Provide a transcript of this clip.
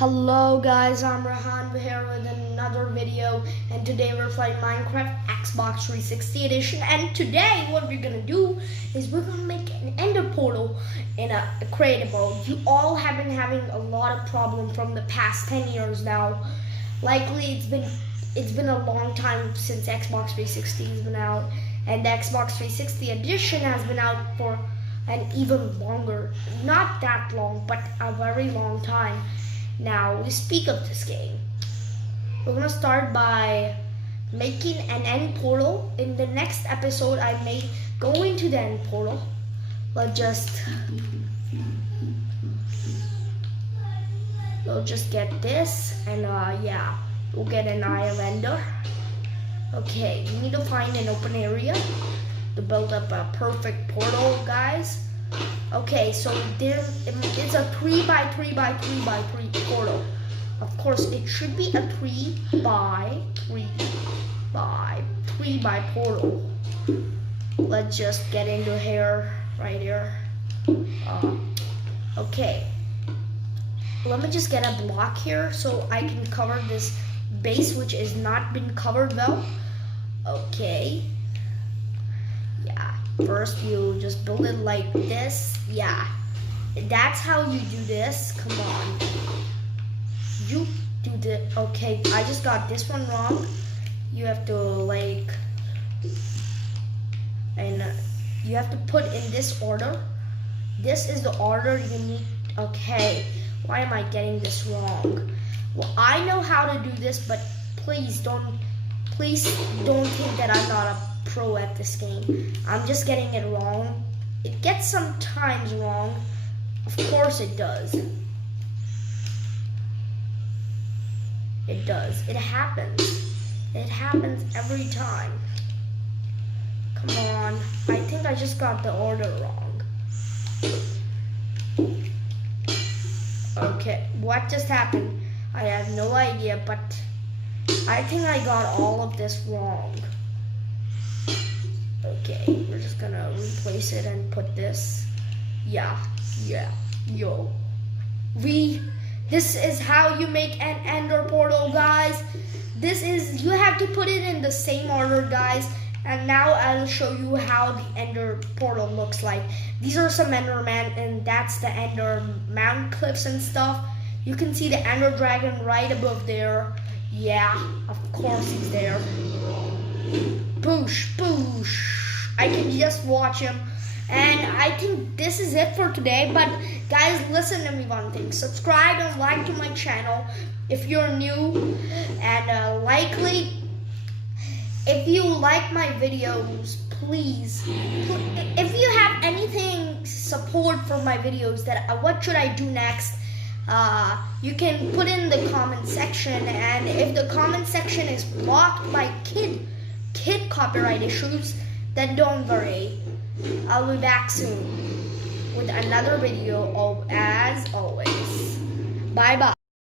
Hello guys, I'm Rehan here with another video, and today we're playing Minecraft Xbox 360 edition. And today what we're gonna do is we're gonna make an ender portal in a creative mode. You all have been having a lot of problem from the past 10 years now. Likely it's been a long time since Xbox 360 has been out, and the Xbox 360 edition has been out for an even longer, not that long, but a very long time. Now we speak of this game. We're gonna start by making an end portal. In the next episode, I may go into the end portal. We'll just get this, and yeah, we'll get an Eye of Ender. Okay, we need to find an open area to build up a perfect portal, guys. Okay, so it's a 3 by 3 by 3 by 3 portal. Of course, it should be a 3 by 3 by 3 by portal. Let's just get into here, right here. Okay, let me just get a block here so I can cover this base, which is not been covered well. Okay. First, you just build it like this. Yeah, that's how you do this. Come on, you do the. Okay, I just got this one wrong. You have to you have to put in this order. This is the order you need. Okay, why am I getting this wrong? Well, I know how to do this, but please don't think that I'm not a pro at this game. I'm just getting it wrong. It gets sometimes wrong. Of course it does. It does. It happens. It happens every time. Come on. I think I just got the order wrong. Okay, what just happened? I have no idea, but I think I got all of this wrong. Okay, we're just gonna replace it and put this. Yeah, yo. This is how you make an ender portal, guys. You have to put it in the same order, guys. And now I'll show you how the ender portal looks like. These are some enderman, and that's the ender mountain cliffs and stuff. You can see the ender dragon right above there. Yeah, of course he's there. Boosh, boosh. I can just watch him. And I think this is it for today. But guys, listen to me one thing. Subscribe and like to my channel if you're new. And likely, if you like my videos, please, if you have anything support for my videos, that what should I do next, you can put in the comment section. And if the comment section is blocked by kid copyright issues, then don't worry. I'll be back soon with another video, as always. Bye bye.